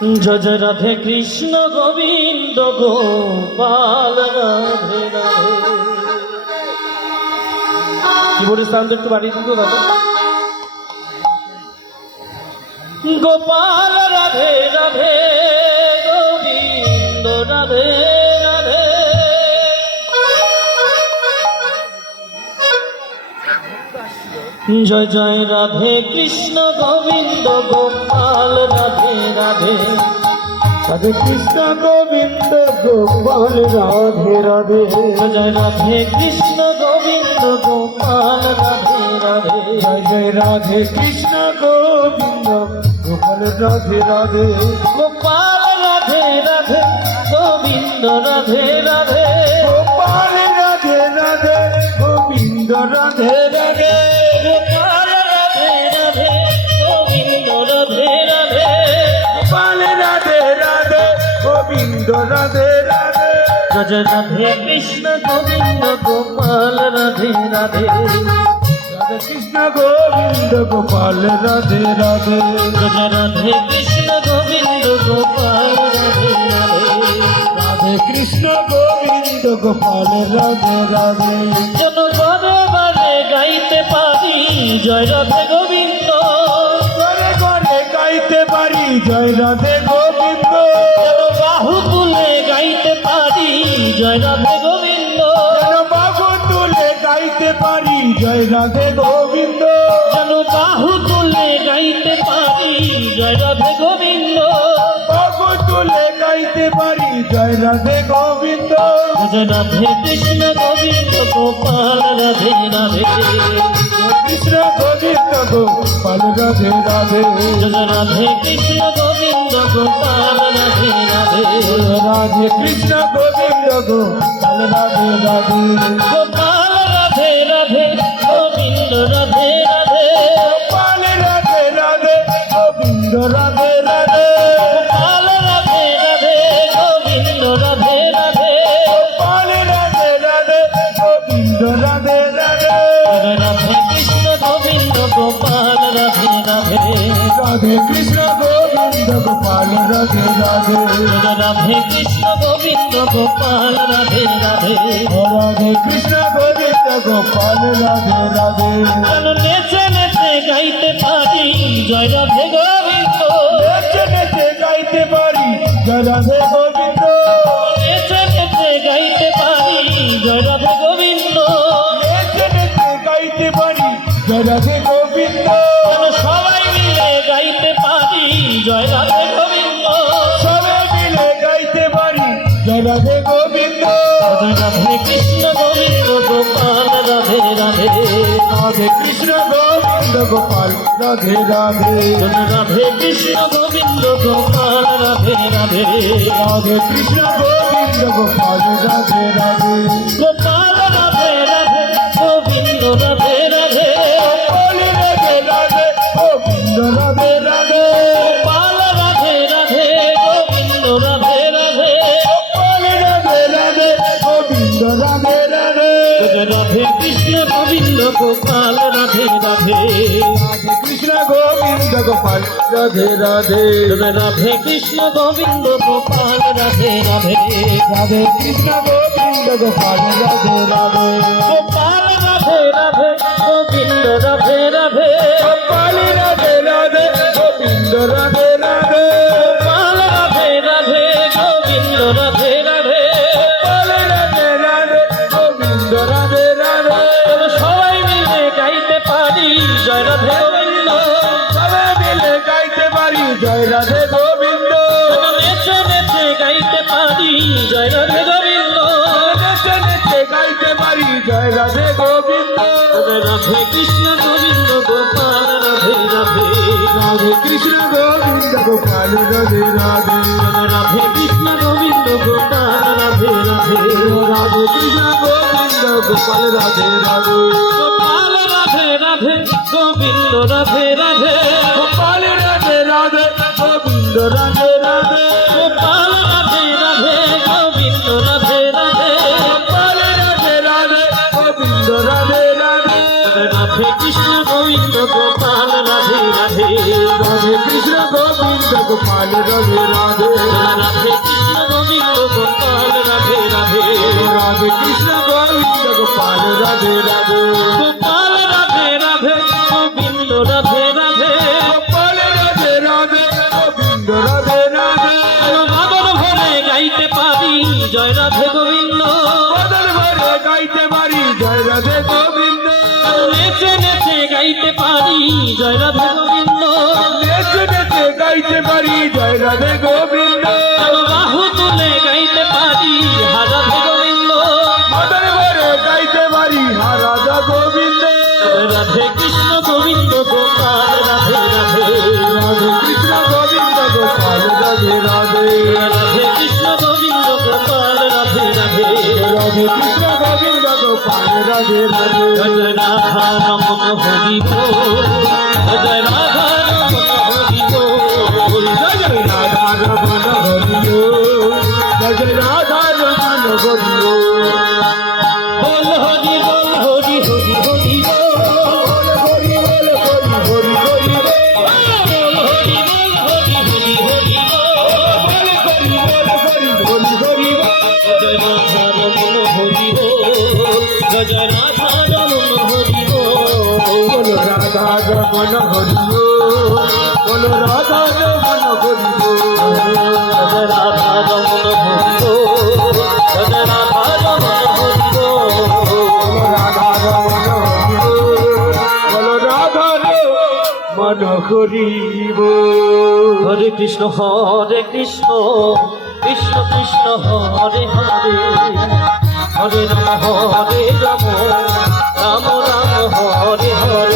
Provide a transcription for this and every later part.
জয় রাধে কৃষ্ণ গোবিন্দ গোপাল রাধে রাধে। কিবোর্ডের সাউন্ড একটু বাড়িয়ে দিত দাদা? গোপাল রাধে রাধে। জয় জয় রাধে কৃষ্ণ গোবিন্দ গোপাল, রাধে রাধে। রাধে কৃষ্ণ গোবিন্দ গোপাল, রাধে রাধে। জয় রাধে কৃষ্ণ গোবিন্দ গোপাল, রাধে রাধে। জয় জয় রাধে কৃষ্ণ গোবিন্দ গোপাল, রাধে রাধে। গোপাল, রাধে রাধে। গোবিন্দ, রাধে রাধে। গোপাল, রাধে রাধে। গোবিন্দ, রাধে জয় রাধে কৃষ্ণ গোবিন্দ গোপাল রাধে রাধে। রাধে কৃষ্ণ গোবিন্দ গোপাল রাধে রাধে। জয় রাধে কৃষ্ণ গোবিন্দ গোপাল রাধে রাধে। রাধে কৃষ্ণ গোবিন্দ গোপাল রাধে রাধে। যেন বারে বারে গাইতে পারি জয় রাধে গোবিন্দ। ঘরে ঘরে গাইতে পারি জয় রাধে গোবিন্দ। যেন জয় রাধে গোবিন্দ। যেন বাবু তুলে গাইতে পারি জয় রাধে গোবিন্দ। যেন বাহু তুলে গাইতে পারি জয় রাধে গোবিন্দ। বাবু তুলে গাইতে পারি জয় রাধে গোবিন্দ। জয় রাধে কৃষ্ণ গোবিন্দ গোপাল রাধে রাধে। কৃষ্ণ গোবিন্দ গোপাল রাধে রাধে। জয় রাধে কৃষ্ণ গোবিন্দ গোপাল রাধে রাধে রাধে কৃষ্ণ গোবিন্দ গো রাধে রাধে। গোপাল রাধে রাধে। রাধে কৃষ্ণ গোবিন্দ গোপাল রাধে রাধে। রাধে কৃষ্ণ গোবিন্দ গোপাল রাধে রাধে। রাধে কৃষ্ণ গোবিন্দ গোপাল রাধে রাধে। নেচে নেচে গাইতে পারি। জয় রাধে গোবিন্দ। নেচে নেচে গাইতে পারি। জয় রাধে গোবিন্দ। নেচে নেচে গাইতে পারি। জয় রাধে গোবিন্দ। নেচে নেচে গাইতে পারি। জয় রাধে রাধে গোবিন্দ। রাধে কৃষ্ণ গোবিন্দ গোপাল রাধে রাধে। রাধে কৃষ্ণ গোবিন্দ গোপাল রাধে রাধে। রাধে কৃষ্ণ গোবিন্দ গোপাল রাধে রাধে। রাধে কৃষ্ণ গোবিন্দ গোপাল রাধে রাধে। কৃষ্ণ গোবিন্দ গোপাল রাধে রাধে। রাধে কৃষ্ণ গোবিন্দ গোপাল রাধে রাধে। রাধে কৃষ্ণ গোবিন্দ গোপাল রাধে রাধে। গোপাল রাধে রাধে গোবিন্দ রাধে রাধে। গোপাল রাধে রাধে গোবিন্দ রাধে রাধে। জয় রাধে গোবিন্দ। নেচে গাইতে পারি জয় রাধে গোবিন্দ। রাধে কৃষ্ণ গোবিন্দ গোপাল রাধে রাধে। রাধে কৃষ্ণ গোবিন্দ গোপাল রাধে রাধে। রাধে কৃষ্ণ গোবিন্দ গোপাল রাধে রাধে। রাধে কৃষ্ণ গোবিন্দ গোপাল রাধে রাধে। গোপাল রাধে রাধে গোবিন্দ রাধে রাধে। গোপাল রাধে রাধে গোবিন্দ রাধে রাধে গোবিন্দ গোপাল রাধে রাধে রাধে কৃষ্ণ গোবিন্দ গোপাল রাধে রাধে। রাধে কৃষ্ণ গোবিন্দ গোপাল রাধে রাধে। রাধে কৃষ্ণ গোবিন্দ গোপাল রাধে রাধে। গোপাল রাধে রাধে গোবিন্দ রাধে রাধে। গোপাল রাধে রাধে গোবিন্দ রাধে রাধে। ভরে গাইতে পারি জয় রাধে গোবিন্দ গোপাল রাধে জয় রাধা রমন হরি বল রাধা রমন হরিও বলো রাধা রমন জয় রাধা রমন রাধা রমন হরি বল রাধা রমন হরিও বলো রাধা রমন হরিব হরে কৃষ্ণ হরে কৃষ্ণ কৃষ্ণ কৃষ্ণ হরে হরে। হরে রাম হরে রাম রাম রাম হরে হরে।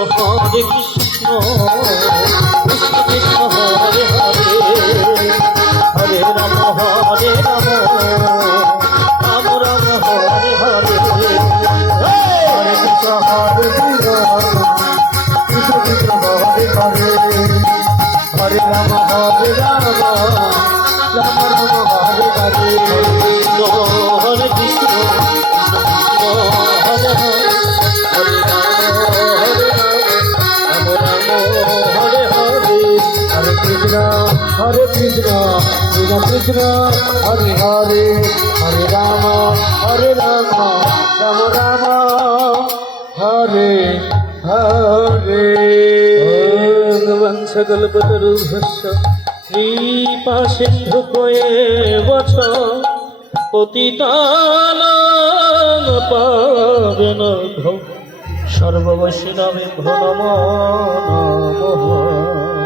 হরে কৃষ্ণ হরে কৃষ্ণ কৃষ্ণ কৃষ্ণ হরে হরে হরে রাম হরে রাম রাম রাম হরে হরে বংশকল্পতরুভস্য শ্রীপাশিন্ধুকয়ে বছ পতিতানাং পাবেন সর্ববৈষ্ণবে ভো নমো নমঃ।